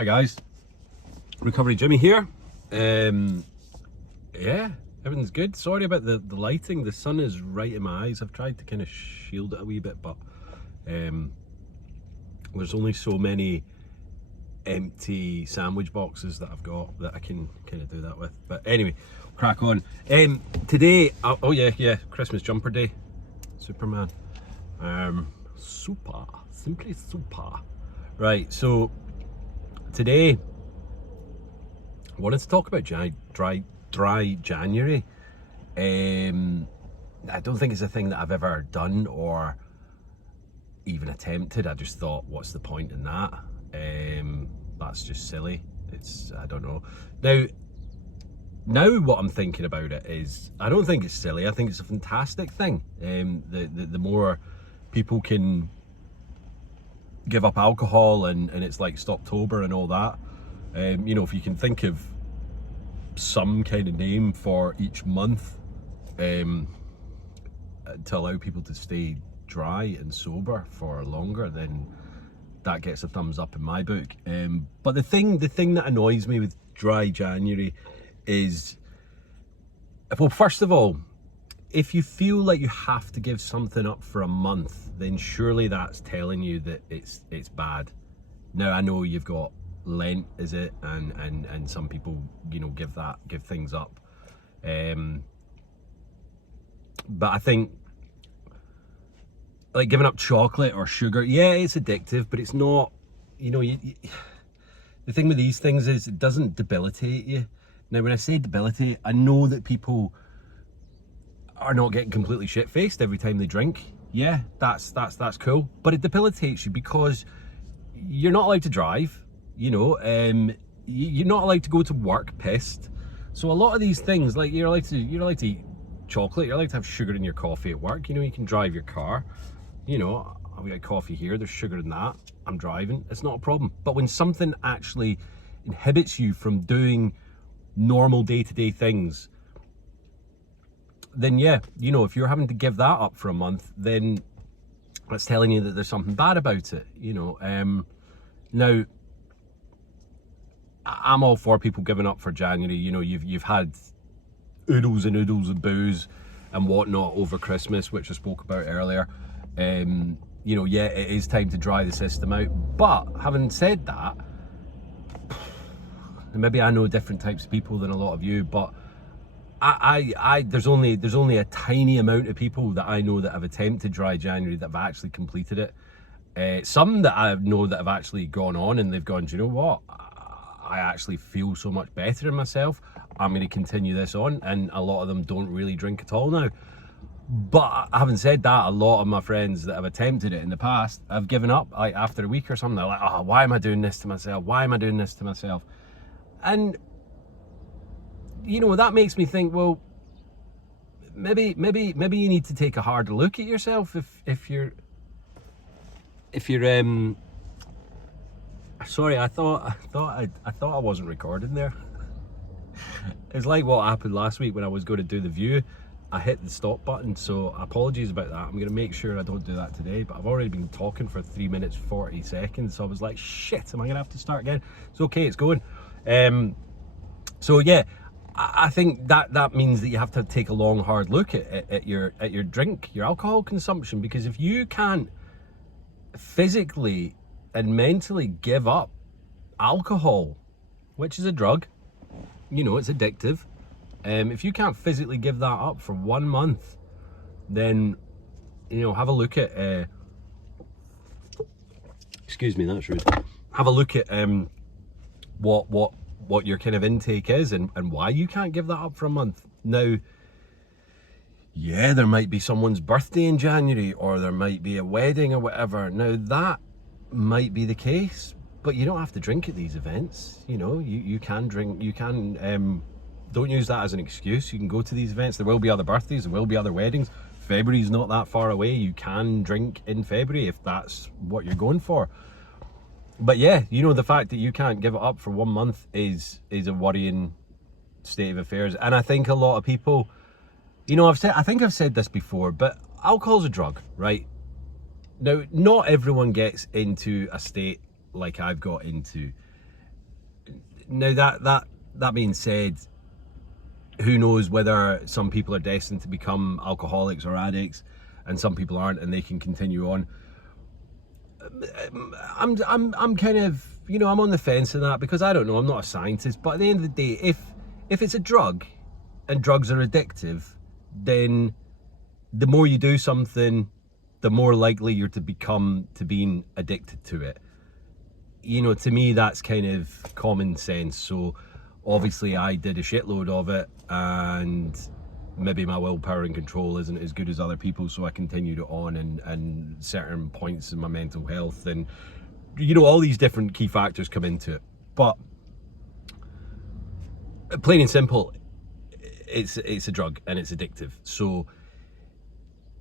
Hi guys, Recovery Jimmy here. Yeah, everything's good. Sorry about the lighting. The sun is right in my eyes. I've tried to kind of shield it a wee bit, but there's only so many empty sandwich boxes that I've got that I can kind of do that with. But anyway, crack on. Today, oh yeah, Christmas jumper day. Superman. Simply super. Right, so today I wanted to talk about dry January. I don't think it's a thing that I've ever done or even attempted. I just thought, what's the point in that? That's just silly. I don't know. Now what I'm thinking about it is, I don't think it's silly. I think it's a fantastic thing. The more people can give up alcohol and it's like Stoptober and all that. You know, if you can think of some kind of name for each month to allow people to stay dry and sober for longer, then that gets a thumbs up in my book. But the thing that annoys me with dry January is, well, first of all, if you feel like you have to give something up for a month, then surely that's telling you that it's bad. Now I know you've got Lent, is it, and some people, you know, give things up. But I think, like, giving up chocolate or sugar, yeah, it's addictive, but it's not, you know, the thing with these things is it doesn't debilitate you. Now, when I say debilitate, I know that people are not getting completely shit-faced every time they drink. Yeah, that's cool. But it debilitates you because you're not allowed to drive, you know, you're not allowed to go to work pissed. So a lot of these things, like, you're allowed to eat chocolate, you're allowed to have sugar in your coffee at work, you know, you can drive your car. You know, I've got coffee here, there's sugar in that, I'm driving, it's not a problem. But when something actually inhibits you from doing normal day-to-day things, then yeah, you know, if you're having to give that up for a month, then that's telling you that there's something bad about it, you know. Now, I'm all for people giving up for January. You know, you've had oodles and oodles of booze and whatnot over Christmas, which I spoke about earlier. You know, yeah, it is time to dry the system out. But having said that, maybe I know different types of people than a lot of you, but there's only a tiny amount of people that I know that have attempted dry January that have actually completed it. Some that I know that have actually gone on and they've gone, do you know what? I actually feel so much better in myself. I'm going to continue this on, and a lot of them don't really drink at all now. But having said that, a lot of my friends that have attempted it in the past have given up, like, after a week or something. They're like, oh, why am I doing this to myself? Why am I doing this to myself? And, you know, that makes me think, well, maybe you need to take a harder look at yourself if you're sorry, I thought I wasn't recording there. It's like what happened last week when I was going to do the view. I hit the stop button, so apologies about that. I'm going to make sure I don't do that today, but I've already been talking for 3 minutes 40 seconds, so I was like, shit, am I going to have to start again? It's okay, it's going. So yeah, I think that means that you have to take a long, hard look at your drink, your alcohol consumption, because if you can't physically and mentally give up alcohol, which is a drug, you know, it's addictive. If you can't physically give that up for 1 month, then, you know, have a look at excuse me, that's rude. Have a look at what your kind of intake is and why you can't give that up for a month. Now, yeah, there might be someone's birthday in January, or there might be a wedding or whatever. Now, that might be the case, but you don't have to drink at these events. You know, you can drink, you can, don't use that as an excuse. You can go to these events. There will be other birthdays, there will be other weddings. February's not that far away. You can drink in February if that's what you're going for. But yeah, you know, the fact that you can't give it up for 1 month is a worrying state of affairs. And I think a lot of people, you know, I think I've said this before, but alcohol's a drug, right? Now, not everyone gets into a state like I've got into. Now that being said, who knows whether some people are destined to become alcoholics or addicts, and some people aren't, and they can continue on. I'm kind of, you know, I'm on the fence in that, because I don't know, I'm not a scientist, but at the end of the day, if it's a drug and drugs are addictive, then the more you do something, the more likely you're to become to being addicted to it. You know, to me, that's kind of common sense. So obviously I did a shitload of it, and maybe my willpower and control isn't as good as other people, so I continued it on, and certain points in my mental health, and you know, all these different key factors come into it. But plain and simple, it's a drug and it's addictive. So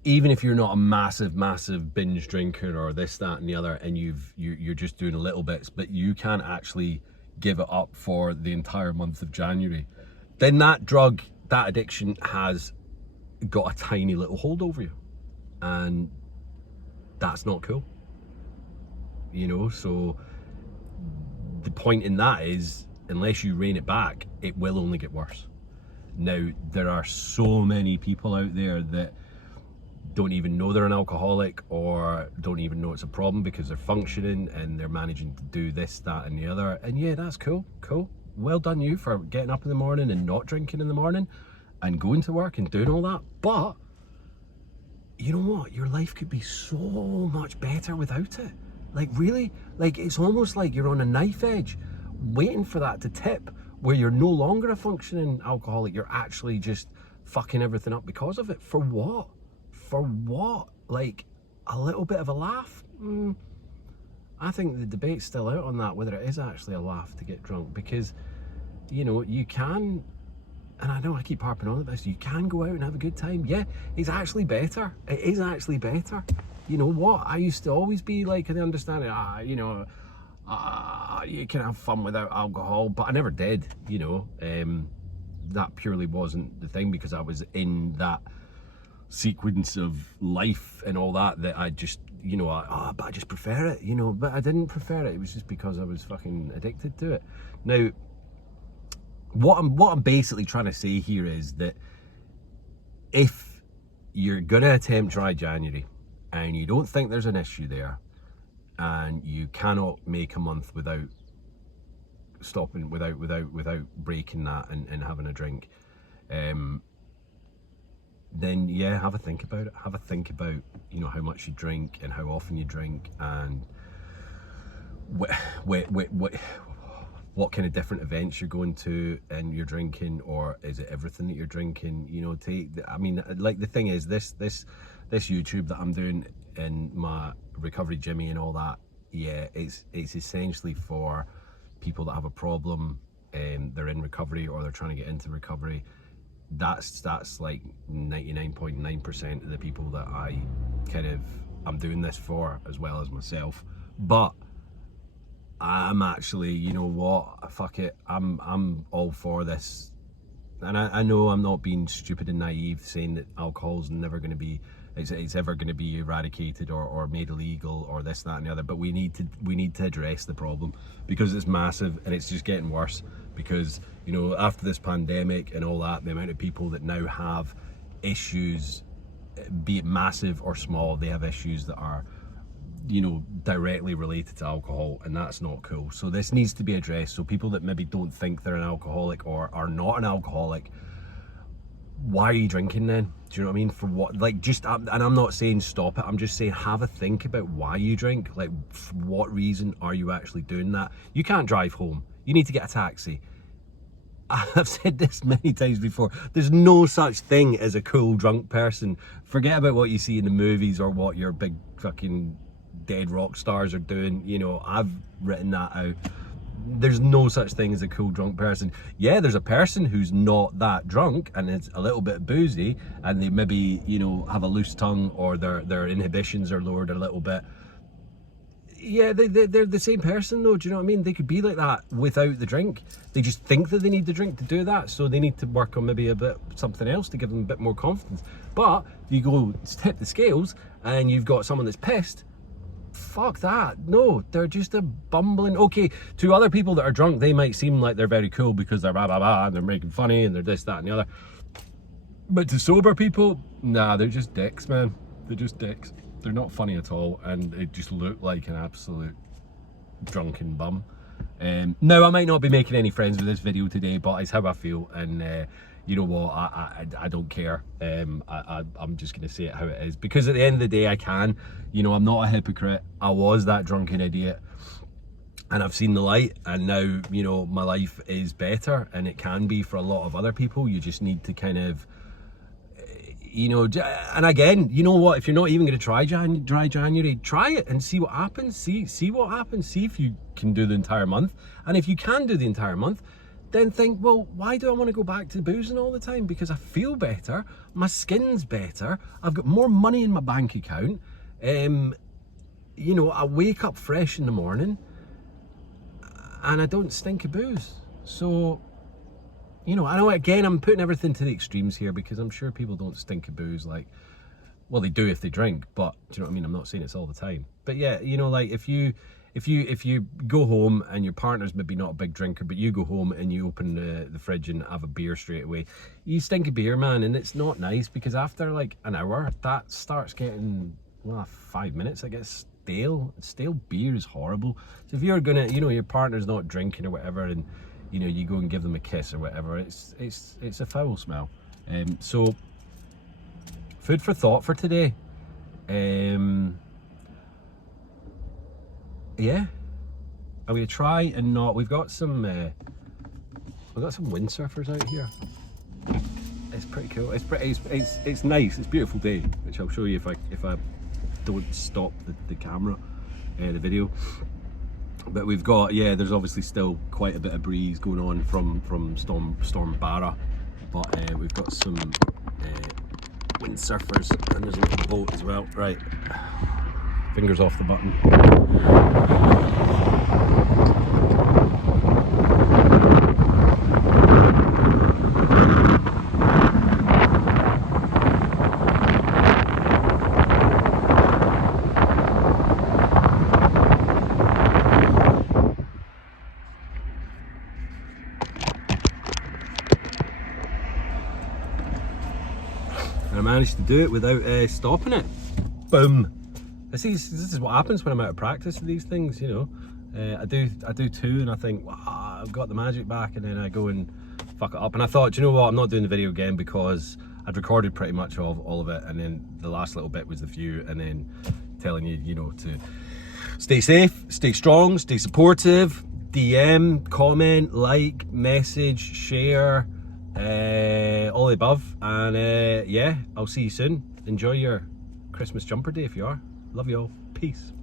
even if you're not a massive binge drinker or this, that and the other, and you're just doing a little bits, but you can't actually give it up for the entire month of January, then that drug, that addiction has got a tiny little hold over you, and that's not cool, you know. So the point in that is, unless you rein it back, it will only get worse. Now, there are so many people out there that don't even know they're an alcoholic, or don't even know it's a problem, because they're functioning and they're managing to do this, that and the other. And yeah, that's cool. Well done you for getting up in the morning and not drinking in the morning and going to work and doing all that. But you know what? Your life could be so much better without it. Like, really? Like, it's almost like you're on a knife edge waiting for that to tip, where you're no longer a functioning alcoholic. You're actually just fucking everything up because of it. For what? For what? Like, a little bit of a laugh? I think the debate's still out on that, whether it is actually a laugh to get drunk, because, you know, you can, and I know I keep harping on this, you can go out and have a good time. Yeah, it's actually better. It is actually better. You know what? I used to always be like, the understanding, you know, you can have fun without alcohol, but I never did, you know. That purely wasn't the thing, because I was in that sequence of life and all that I just, you know, but I just prefer it, you know. But I didn't prefer it. It was just because I was fucking addicted to it. Now, what I'm basically trying to say here is that if you're gonna attempt dry January and you don't think there's an issue there, and you cannot make a month without stopping, without breaking that and having a drink, then yeah, have a think about it. Have a think about, you know, how much you drink and how often you drink, and what kind of different events you're going to and you're drinking, or is it everything that you're drinking? You know, I mean, like, the thing is, this YouTube that I'm doing in my recovery Jimmy and all that, yeah, it's essentially for people that have a problem and they're in recovery, or they're trying to get into recovery. That's like 99.9% of the people that I'm doing this for, as well as myself. But I'm actually, you know what, fuck it, I'm all for this. And I know I'm not being stupid and naive saying that alcohol's never going to be, it's ever going to be eradicated or made illegal or this, that and the other, but we need to address the problem, because it's massive and it's just getting worse. Because, you know, after this pandemic and all that, the amount of people that now have issues, be it massive or small, they have issues that are, you know, directly related to alcohol, and that's not cool. So this needs to be addressed. So people that maybe don't think they're an alcoholic or are not an alcoholic, why are you drinking then? Do you know what I mean? For what? Like, just, and I'm not saying stop it, I'm just saying have a think about why you drink. Like, for what reason are you actually doing that? You can't drive home, you need to get a taxi. I've said this many times before, there's no such thing as a cool drunk person. Forget about what you see in the movies or what your big fucking dead rock stars are doing. You know, I've written that out. There's no such thing as a cool drunk person. Yeah, there's a person who's not that drunk and is a little bit boozy, and they maybe, you know, have a loose tongue, or their inhibitions are lowered a little bit. Yeah, they're the same person though, do you know what I mean? They could be like that without the drink. They just think that they need the drink to do that, so they need to work on maybe a bit something else to give them a bit more confidence. But you go tip the scales and you've got someone that's pissed, fuck that. No, they're just a bumbling. Okay, to other people that are drunk, they might seem like they're very cool because they're blah blah blah and they're making funny and they're this, that, and the other. But to sober people, nah, they're just dicks, man. They're just dicks. They're not funny at all, and they just look like an absolute drunken bum. Now, I might not be making any friends with this video today, but it's how I feel, and you know what, I don't care. I'm just going to say it how it is, because at the end of the day, I can. You know, I'm not a hypocrite. I was that drunken idiot, and I've seen the light, and now, you know, my life is better, and it can be for a lot of other people. You just need to kind of, you know, and again, you know what, if you're not even going to try dry January, try it and see what happens. See what happens. See if you can do the entire month, and if you can do the entire month, then think, well, why do I want to go back to boozing all the time? Because I feel better, my skin's better, I've got more money in my bank account, you know, I wake up fresh in the morning, and I don't stink of booze. So, you know, I know, again, I'm putting everything to the extremes here, because I'm sure people don't stink of booze, like, well, they do if they drink, but do you know what I mean? I'm not saying it's all the time. But yeah, you know, like, if you go home and your partner's maybe not a big drinker, but you go home and you open the fridge and have a beer straight away, you stink of beer, man, and it's not nice, because after like an hour, that starts getting, well, 5 minutes, I guess, stale. Stale beer is horrible. So if you're gonna, you know, your partner's not drinking or whatever, and you know, you go and give them a kiss or whatever, it's a foul smell. So food for thought for today. Yeah, I'm gonna try and not. We've got some windsurfers out here. It's pretty cool. It's nice. It's a beautiful day, which I'll show you if I don't stop the camera, the video. But we've got, yeah, there's obviously still quite a bit of breeze going on from Storm Barra, but we've got some windsurfers, and there's a little boat as well. Right, fingers off the button. I managed to do it without stopping it. Boom. This is what happens when I'm out of practice with these things, you know. I do two, and I think, wow, I've got the magic back, and then I go and fuck it up. And I thought, you know what, I'm not doing the video again, because I'd recorded pretty much all of it, and then the last little bit was the view, and then telling you, you know, to stay safe, stay strong, stay supportive, DM, comment, like, message, share, all the above, and yeah, I'll see you soon. Enjoy your Christmas jumper day if you are. Love you all. Peace.